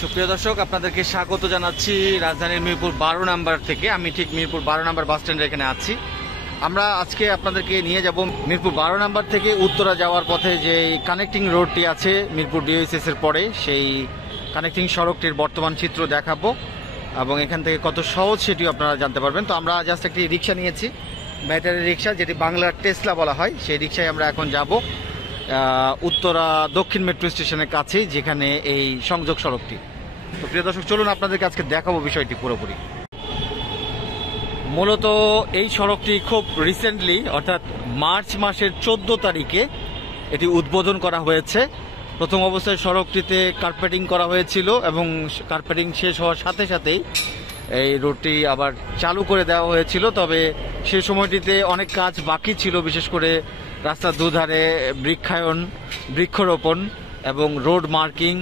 সুপ্রিয় দর্শক, আপনাদেরকে স্বাগত জানাচ্ছি রাজধানীর মিরপুর 12 নাম্বার থেকে। আমি ঠিক মিরপুর 12 নাম্বার বাস স্ট্যান্ডের এখানে আছি। আমরা আজকে আপনাদেরকে নিয়ে যাব মিরপুর 12 নাম্বার থেকে উত্তরা যাওয়ার পথে যে কানেক্টিং রোডটি আছে মিরপুর ডিওএইচএস এর পরে, সেই কানেক্টিং সড়কটির বর্তমান চিত্র দেখাবো এবং এখান থেকে কত সহজ সেটিও আপনারা জানতে পারবেন। তো আমরা জাস্ট একটি রিক্সা নিয়েছি, ব্যাটারি রিক্সা, যেটি বাংলার টেসলা বলা হয়। সেই রিক্সায় আমরা এখন যাব উত্তরা দক্ষিণ মেট্রো স্টেশনের কাছে, যেখানে এই সংযোগ সড়কটি। তো প্রিয় দর্শক, চলুন আপনাদেরকে আজকে দেখাবো বিষয়টি পুরোপুরি। মূলত এই সড়কটি খুব রিসেন্টলি, অর্থাৎ মার্চ মাসের 14 তারিখে এটি উদ্বোধন করা হয়েছে। প্রথম অবস্থায় সড়কটিতে কার্পেটিং করা হয়েছিল এবং কার্পেটিং শেষ হওয়ার সাথে সাথেই এই রোডটি আবার চালু করে দেওয়া হয়েছিল। তবে সে সময়টিতে অনেক কাজ বাকি ছিল, বিশেষ করে রাস্তার দুধারে বৃক্ষরোপণ এবং রোড মার্কিং,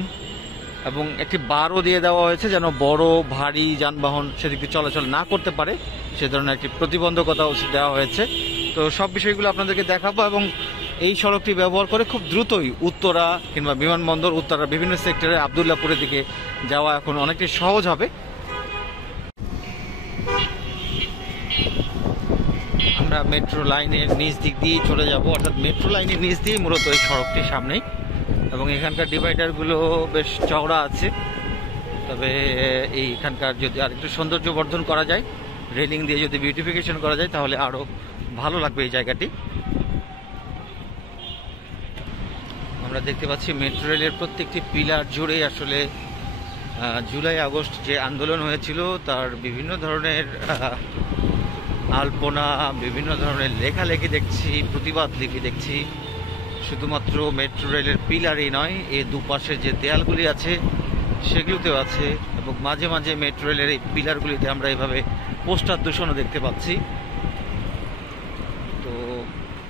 এবং একটি বারও দিয়ে দেওয়া হয়েছে যেন বড় ভারী যানবাহন সেদিকে চলাচল না করতে পারে, সে ধরনের একটি প্রতিবন্ধকতা দেওয়া হয়েছে। তো সব বিষয়গুলো আপনাদেরকে দেখাবো এবং এই সড়কটি ব্যবহার করে খুব দ্রুতই উত্তরা কিংবা বিমানবন্দর, উত্তরা বিভিন্ন সেক্টরে আবদুল্লাপুরের দিকে যাওয়া এখন অনেকটাই সহজ হবে। আমরা মেট্রো লাইনের নিচ দিক দিয়ে চলে যাব, অর্থাৎ মেট্রো লাইনের নিচ দিয়ে মূলত এই সড়কটির সামনেই, এবং এখানকার ডিভাইডারগুলো বেশ চওড়া আছে। তবে এইখানকার যদি আর একটু সৌন্দর্য বর্ধন করা যায়, রেলিং দিয়ে যদি বিউটিফিকেশন করা যায়, তাহলে আরও ভালো লাগবে এই জায়গাটি। আমরা দেখতে পাচ্ছি মেট্রো রেলের প্রত্যেকটি পিলার জুড়ে আসলে জুলাই আগস্ট যে আন্দোলন হয়েছিল তার বিভিন্ন ধরনের আলপনা, বিভিন্ন ধরনের লেখালেখি দেখছি, প্রতিবাদ লিপি দেখছি। শুধুমাত্র মেট্রো রেলের পিলারই নয়, এই দুপাশে যে দেয়ালগুলি আছে সেগুলোতেও আছে, এবং মাঝে মাঝে মেট্রো রেলের এই পিলারগুলিতে আমরা এইভাবে পোস্টার দূষণও দেখতে পাচ্ছি। তো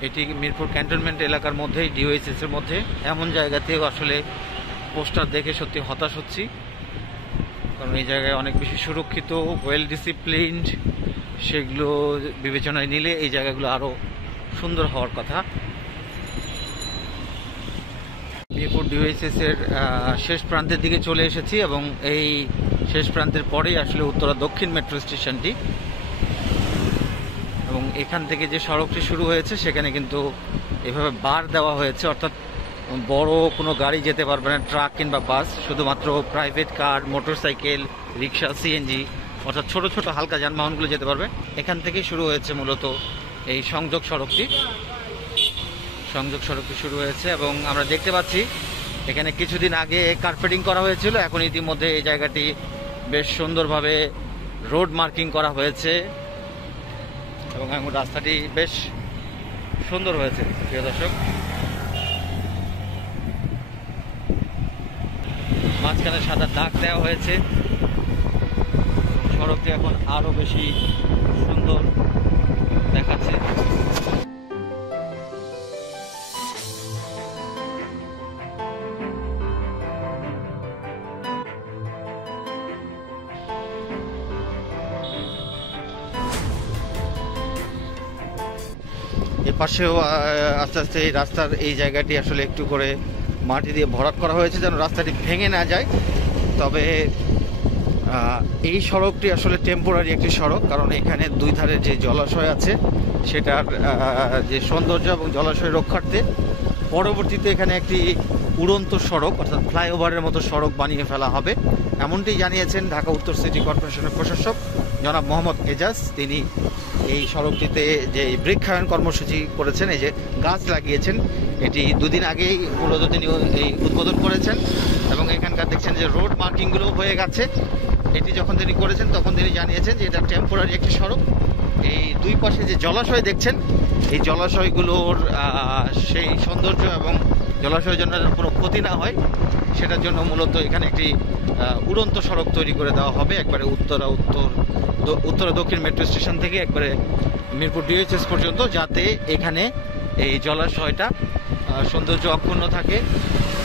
এটি মিরপুর ক্যান্টনমেন্ট এলাকার মধ্যেই, ডিওএইচএস এর মধ্যে, এমন জায়গাতেও আসলে পোস্টার দেখে সত্যি হতাশ হচ্ছি, কারণ এই জায়গায় অনেক বেশি সুরক্ষিত, ওয়েল ডিসিপ্লিনড, সেগুলো বিবেচনায় নিলে এই জায়গাগুলো আরও সুন্দর হওয়ার কথা। মিরপুর ডিওএইচএস এর শেষ প্রান্তের দিকে চলে এসেছি এবং এই শেষ প্রান্তের পরেই আসলে উত্তরা দক্ষিণ মেট্রো স্টেশনটি, এবং এখান থেকে যে সড়কটি শুরু হয়েছে সেখানে কিন্তু এভাবে বার দেওয়া হয়েছে, অর্থাৎ বড় কোনো গাড়ি যেতে পারবে না, ট্রাক কিংবা বাস, শুধুমাত্র প্রাইভেট কার, মোটরসাইকেল, রিক্সা, সিএনজি, অর্থাৎ ছোট ছোট হালকা যানবাহনগুলো যেতে পারবে। এখান থেকেই শুরু হয়েছে মূলত এই সংযোগ সড়কটি শুরু হয়েছে, এবং আমরা দেখতে পাচ্ছি এখানে কিছুদিন আগে কার্পেটিং করা হয়েছিল, এখন ইতিমধ্যে এই জায়গাটি বেশ সুন্দরভাবে রোড মার্কিং করা হয়েছে এবং এখন রাস্তাটি বেশ সুন্দর হয়েছে। প্রিয় দর্শক, মাঝখানে সাদা দাগ দেওয়া হয়েছে, সড়কটি এখন আরো বেশি সুন্দর দেখাচ্ছে। এ পাশেও আস্তে আস্তে এই রাস্তার এই জায়গাটি আসলে একটু করে মাটি দিয়ে ভরাট করা হয়েছে যেন রাস্তাটি ভেঙে না যায়। তবে এই সড়কটি আসলে টেম্পোরারি একটি সড়ক, কারণ এখানে দুই ধারে যে জলাশয় আছে সেটার যে সৌন্দর্য এবং জলাশয় রক্ষার্থে পরবর্তীতে এখানে একটি উড়ন্ত সড়ক, অর্থাৎ ফ্লাইওভারের মতো সড়ক বানিয়ে ফেলা হবে, এমনটি জানিয়েছেন ঢাকা উত্তর সিটি কর্পোরেশনের প্রশাসক জনাব মোহাম্মদ এজাজ। তিনি এই সড়কটিতে যে বৃক্ষায়ন কর্মসূচি করেছেন, এই যে গাছ লাগিয়েছেন, এটি দুদিন আগেই মূলত তিনি এই উদ্বোধন করেছেন, এবং এখানকার দেখছেন যে রোড মার্কিংগুলো হয়ে গেছে। এটি যখন তিনি করেছেন তখন তিনি জানিয়েছেন যে এটা টেম্পোরারি একটি সড়ক। এই দুই পাশে যে জলাশয় দেখছেন, এই জলাশয়গুলোর সেই সৌন্দর্য এবং জলাশয়ের জন্য কোনো ক্ষতি না হয় সেটার জন্য মূলত এখানে একটি উড়ন্ত সড়ক তৈরি করে দেওয়া হবে, একবারে উত্তরা দক্ষিণ মেট্রো স্টেশন থেকে একবারে মিরপুর ডিওএইচএস পর্যন্ত, যাতে এখানে এই জলাশয়টা সৌন্দর্য অক্ষুণ্ণ থাকে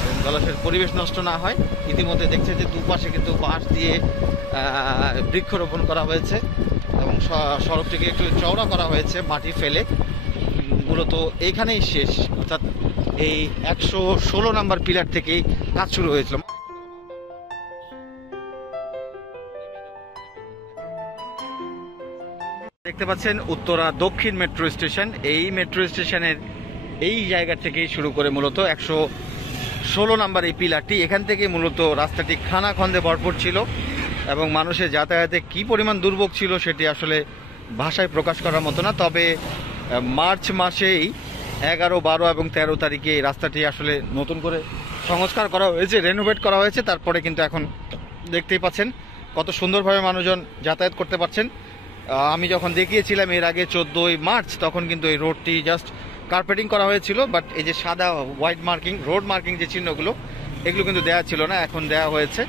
এবং জলাশয়ের পরিবেশ নষ্ট না হয়। ইতিমধ্যে দেখছে যে দুপাশে কিন্তু বাঁশ দিয়ে বৃক্ষরোপণ করা হয়েছে এবং সড়কটিকে একটু চওড়া করা হয়েছে মাটি ফেলে। মূলত এইখানেই শেষ, অর্থাৎ এই 116 নাম্বার পিলার থেকেই কাজ শুরু হয়েছিল। দেখতে পাচ্ছেন উত্তরা দক্ষিণ মেট্রো স্টেশন। এই মেট্রো স্টেশনের এই জায়গা থেকেই শুরু করে মূলত 116 নাম্বার এই পিলারটি, এখান থেকে মূলত রাস্তাটি খানাখন্দে ভরপুর ছিল এবং মানুষের যাতায়াতে কি পরিমাণ দুর্ভোগ ছিল সেটি আসলে ভাষায় প্রকাশ করার মতো না। তবে মার্চ মাসেই 11, 12 এবং 13 তারিখে এই রাস্তাটি আসলে নতুন করে সংস্কার করা হয়েছে, রেনোভেট করা হয়েছে। তারপরে কিন্তু এখন দেখতেই পাচ্ছেন কত সুন্দরভাবে মানুষজন যাতায়াত করতে পারছেন। আমি যখন দেখিয়েছিলাম এর আগে 14ই মার্চ, তখন কিন্তু এই রোডটি জাস্ট কার্পেটিং করা হয়েছিল, বাট এই যে সাদা হোয়াইট মার্কিং, রোড মার্কিং যে চিহ্নগুলো, এগুলো কিন্তু দেওয়া ছিল না, এখন দেওয়া হয়েছে।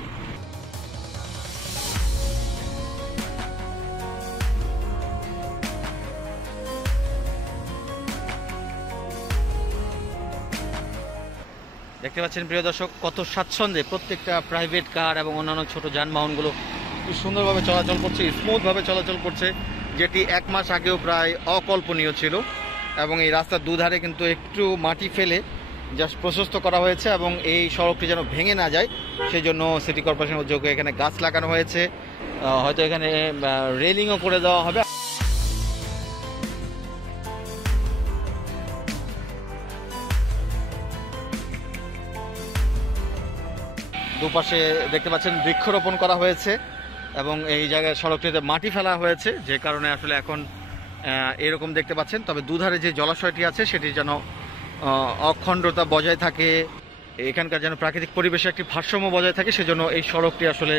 দেখতে পাচ্ছেন প্রিয় দর্শক কত স্বাচ্ছন্দ্যে প্রত্যেকটা প্রাইভেট কার এবং অন্যান্য ছোট যানবাহনগুলো খুব সুন্দরভাবে চলাচল করছে, স্মুথভাবে চলাচল করছে, যেটি 1 মাস আগেও প্রায় অকল্পনীয় ছিল। এবং এই রাস্তার দুধারে কিন্তু একটু মাটি ফেলে জাস্ট প্রশস্ত করা হয়েছে এবং এই সড়কটি যেন ভেঙে না যায় সেই জন্য সিটি কর্পোরেশনের উদ্যোগে এখানে গাছ লাগানো হয়েছে, হয়তো এখানে রেলিংও করে দেওয়া হবে। দুপাশে দেখতে পাচ্ছেন বৃক্ষরোপণ করা হয়েছে এবং এই জায়গায় সড়কটিতে মাটি ফেলা হয়েছে, যে কারণে আসলে এখন এরকম দেখতে পাচ্ছেন। তবে দুধারে যে জলাশয়টি আছে সেটি যেন অখণ্ডতা বজায় থাকে, এখানকার যেন প্রাকৃতিক পরিবেশে একটি ভারসাম্য বজায় থাকে, সেজন্য এই সড়কটি আসলে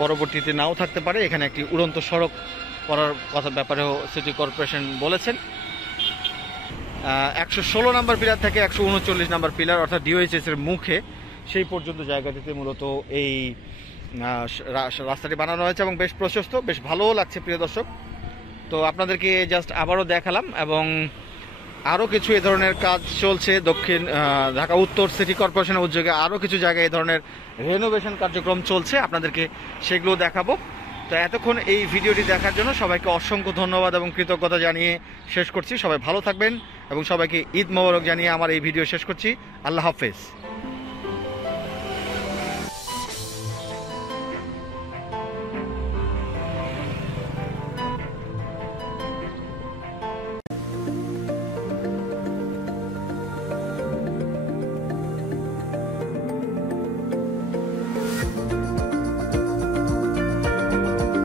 পরবর্তীতে নাও থাকতে পারে। এখানে একটি উড়ন্ত সড়ক করার কথা ব্যাপারেও সিটি কর্পোরেশন বলেছেন। 116 নাম্বার পিলার থেকে 139 নাম্বার পিলার অর্থাৎ ডিওএইচএস এর মুখে সেই পর্যন্ত জায়গাটিতে মূলত এই রাস্তাটি বানানো হয়েছে এবং বেশ প্রশস্ত, বেশ ভালোও লাগছে প্রিয় দর্শক। তো আপনাদেরকে জাস্ট আবারও দেখালাম এবং আরও কিছু এ ধরনের কাজ চলছে দক্ষিণ ঢাকা উত্তর সিটি কর্পোরেশনের উদ্যোগে, আরও কিছু জায়গায় এ ধরনের রেনোভেশন কার্যক্রম চলছে, আপনাদেরকে সেগুলো দেখাবো। তো এতক্ষণ এই ভিডিওটি দেখার জন্য সবাইকে অসংখ্য ধন্যবাদ এবং কৃতজ্ঞতা জানিয়ে শেষ করছি। সবাই ভালো থাকবেন এবং সবাইকে ঈদ মোবারক জানিয়ে আমার এই ভিডিও শেষ করছি। আল্লাহ হাফেজ।